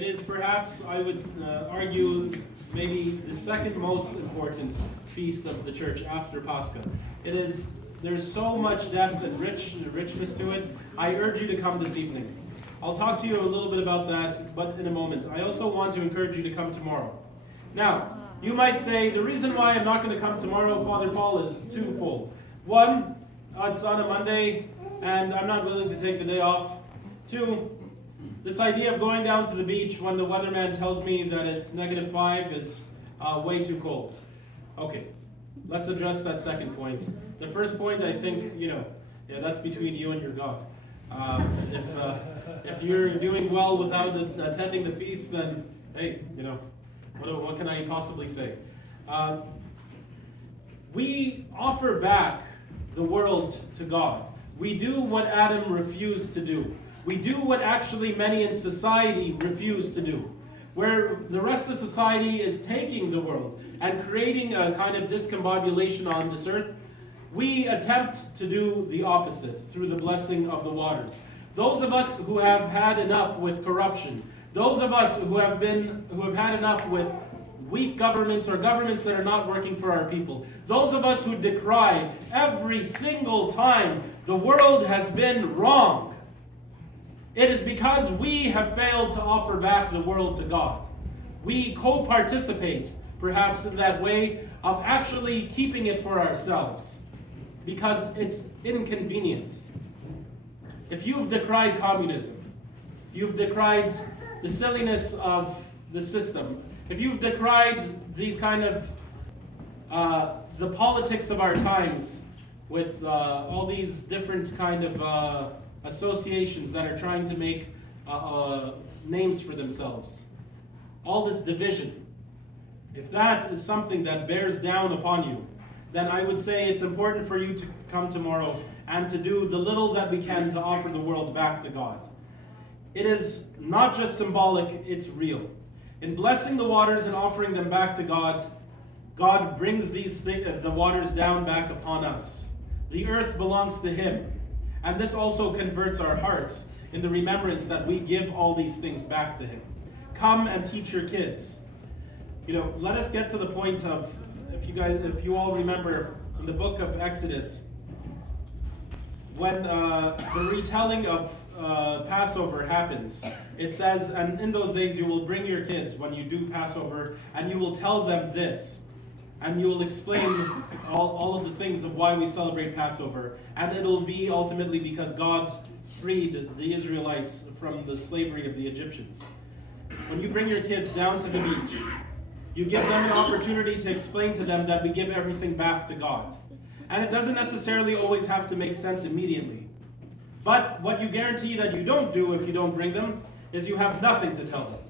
It is perhaps, I would argue, maybe the second most important feast of the church after Pascha. There's so much depth and richness to it. I urge you to come this evening. I'll talk to you a little bit about that, but in a moment. I also want to encourage you to come tomorrow. Now, you might say, the reason why I'm not going to come tomorrow, Father Paul, is twofold. One, it's on a Monday, and I'm not willing to take the day off. Two, this idea of going down to the beach when the weatherman tells me that it's -5 is way too cold. Okay, let's address that second point. The first point, I think, that's between you and your God. If you're doing well without attending the feast, then, hey, what can I possibly say? We offer back the world to God. We do what Adam refused to do. We do what actually many in society refuse to do. Where the rest of society is taking the world and creating a kind of discombobulation on this earth, we attempt to do the opposite through the blessing of the waters. Those of us who have had enough with corruption, those of us who have had enough with weak governments or governments that are not working for our people, those of us who decry every single time the world has been wrong, it is because we have failed to offer back the world to God. We co-participate, perhaps in that way, of actually keeping it for ourselves, because it's inconvenient. If you've decried communism, you've decried the silliness of the system, if you've decried these kind of, the politics of our times with all these different kind of associations that are trying to make names for themselves, all this division, if that is something that bears down upon you, then I would say it's important for you to come tomorrow and to do the little that we can to offer the world back to God. It is not just symbolic, it's real. In blessing the waters and offering them back to God, God brings the waters down back upon us. The earth belongs to Him. And this also converts our hearts in the remembrance that we give all these things back to Him. Come and teach your kids. Let us get to the point of, if you all remember, in the book of Exodus, when the retelling of Passover happens, it says, and in those days you will bring your kids when you do Passover, and you will tell them this. And you will explain all of the things of why we celebrate Passover. And it'll be ultimately because God freed the Israelites from the slavery of the Egyptians. When you bring your kids down to the beach, you give them an opportunity to explain to them that we give everything back to God. And it doesn't necessarily always have to make sense immediately. But what you guarantee that you don't do if you don't bring them is you have nothing to tell them.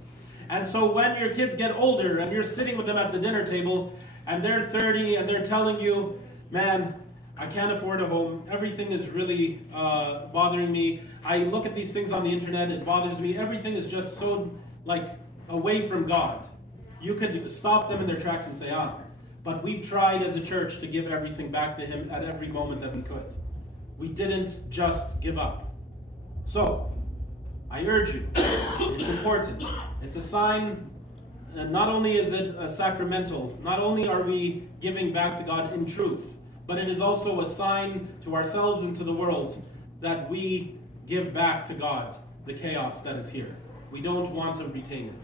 And so when your kids get older and you're sitting with them at the dinner table, and they're 30 and they're telling you, man, I can't afford a home. Everything is really bothering me. I look at these things on the internet, it bothers me. Everything is just so away from God. You could stop them in their tracks and say, but we've tried as a church to give everything back to Him at every moment that we could. We didn't just give up. So, I urge you, it's important. It's a sign. Not only is it a sacramental, not only are we giving back to God in truth, but it is also a sign to ourselves and to the world that we give back to God the chaos that is here. We don't want to retain it.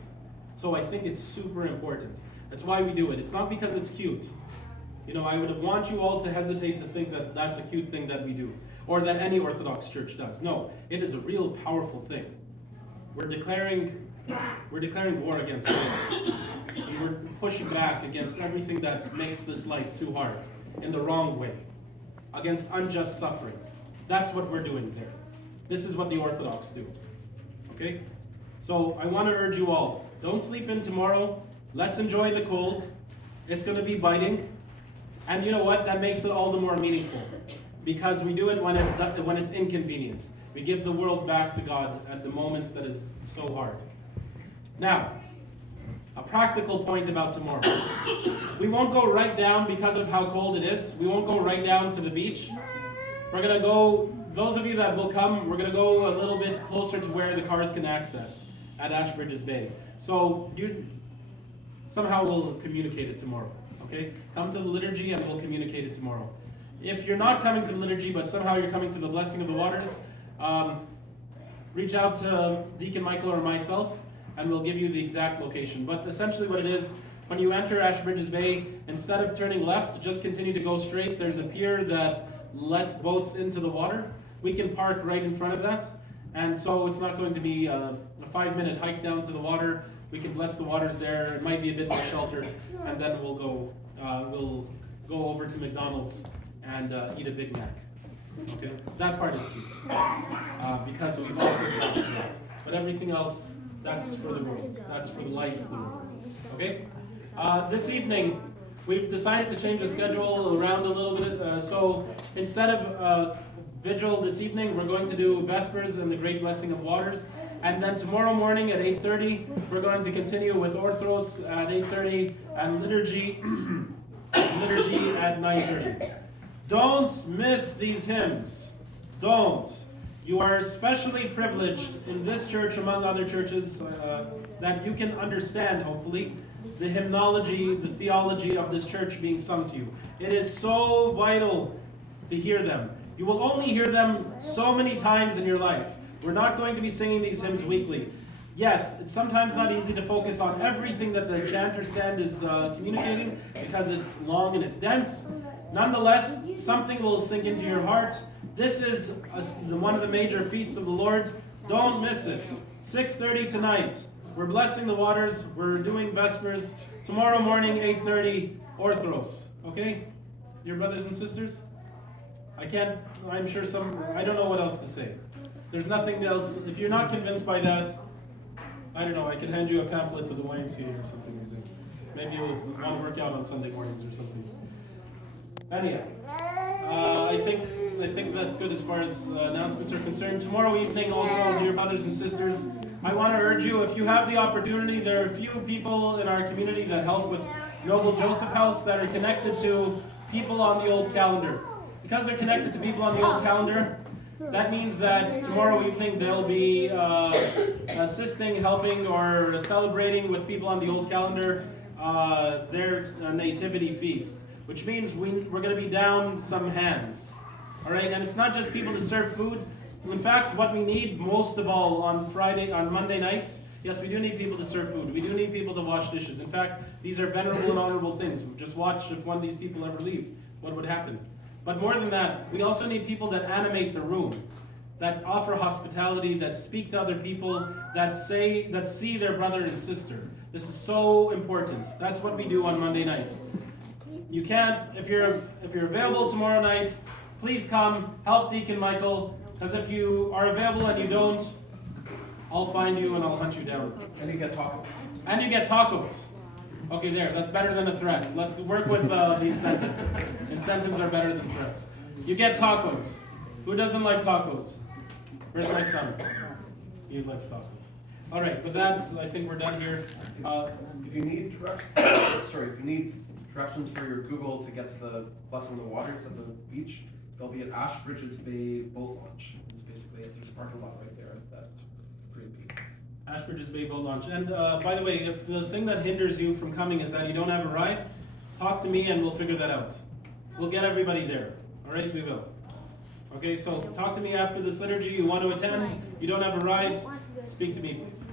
So I think it's super important. That's why we do it. It's not because it's cute. I would want you all to hesitate to think that that's a cute thing that we do, or that any Orthodox church does. No, it is a real powerful thing. We're declaring war against violence. We're pushing back against everything that makes this life too hard in the wrong way, against unjust suffering. That's what we're doing there. This is what the Orthodox do. Okay? So I want to urge you all, don't sleep in tomorrow. Let's enjoy the cold. It's going to be biting. And you know what? That makes it all the more meaningful, because we do it when it's inconvenient. We give the world back to God at the moments that is so hard. Now, a practical point about tomorrow. We won't go right down because of how cold it is. We won't go right down to the beach. We're going to go, those of you that will come, we're going to go a little bit closer to where the cars can access. at Ashbridges Bay. So somehow we'll communicate it tomorrow. Okay? Come to the liturgy and we'll communicate it tomorrow. If you're not coming to the liturgy, but somehow you're coming to the blessing of the waters, reach out to Deacon Michael or myself, and we'll give you the exact location. But essentially what it is, when you enter Ashbridges Bay, instead of turning left, just continue to go straight. There's a pier that lets boats into the water. We can park right in front of that. And so it's not going to be a 5-minute hike down to the water. We can bless the waters there. It might be a bit more sheltered. And then we'll go over to McDonald's and eat a Big Mac. Okay? That part is cute. Because we've all figured out that. But everything else, that's for the world. That's for the life of the world. Okay? This evening, we've decided to change the schedule around a little bit. So instead of vigil this evening, we're going to do Vespers and the Great Blessing of Waters. And then tomorrow morning at 8:30, we're going to continue with Orthros at 8:30 and liturgy at 9:30. Don't miss these hymns. Don't. You are especially privileged in this church, among other churches, that you can understand, hopefully, the hymnology, the theology of this church being sung to you. It is so vital to hear them. You will only hear them so many times in your life. We're not going to be singing these hymns weekly. Yes, it's sometimes not easy to focus on everything that the chanter stand is communicating because it's long and it's dense. Nonetheless, something will sink into your heart. This is one of the major feasts of the Lord. Don't miss it. 6:30 tonight. We're blessing the waters. We're doing Vespers. Tomorrow morning, 8:30, Orthros. Okay? Dear brothers and sisters? I don't know what else to say. There's nothing else. If you're not convinced by that, I don't know, I can hand you a pamphlet to the YMCA or something like that. Maybe you'll want to work out on Sunday mornings or something. Anyhow, I think that's good as far as announcements are concerned. Tomorrow evening also, dear brothers and sisters, I want to urge you, if you have the opportunity, there are a few people in our community that help with Noble Joseph House that are connected to people on the old calendar. Because they're connected to people on the old calendar, that means that tomorrow evening they'll be assisting, helping, or celebrating with people on the old calendar their nativity feast. Which means we're going to be down some hands. All right, and it's not just people to serve food. In fact, what we need most of all on Monday nights, yes, we do need people to serve food. We do need people to wash dishes. In fact, these are venerable and honorable things. Just watch if one of these people ever leave, what would happen. But more than that, we also need people that animate the room, that offer hospitality, that speak to other people, that see their brother and sister. This is so important. That's what we do on Monday nights. You can't, if you're available tomorrow night, please come, help Deacon Michael, because if you are available and you don't, I'll find you and I'll hunt you down. And you get tacos. And you get tacos. Okay, there, that's better than a threat. Let's work with the incentive. Incentives are better than threats. You get tacos. Who doesn't like tacos? Where's my son? He likes tacos. All right, with that, I think we're done here. If you need directions for your Google to get to the Blessing of the Waters at the beach, they'll be at Ashbridges Bay Boat Launch. It's basically it. There's a parking lot right there. That's pretty big. Ashbridges Bay Boat Launch. And by the way, if the thing that hinders you from coming is that you don't have a ride, talk to me and we'll figure that out. We'll get everybody there. All right, we will. Okay, so talk to me after this liturgy. You want to attend, you don't have a ride, speak to me, please.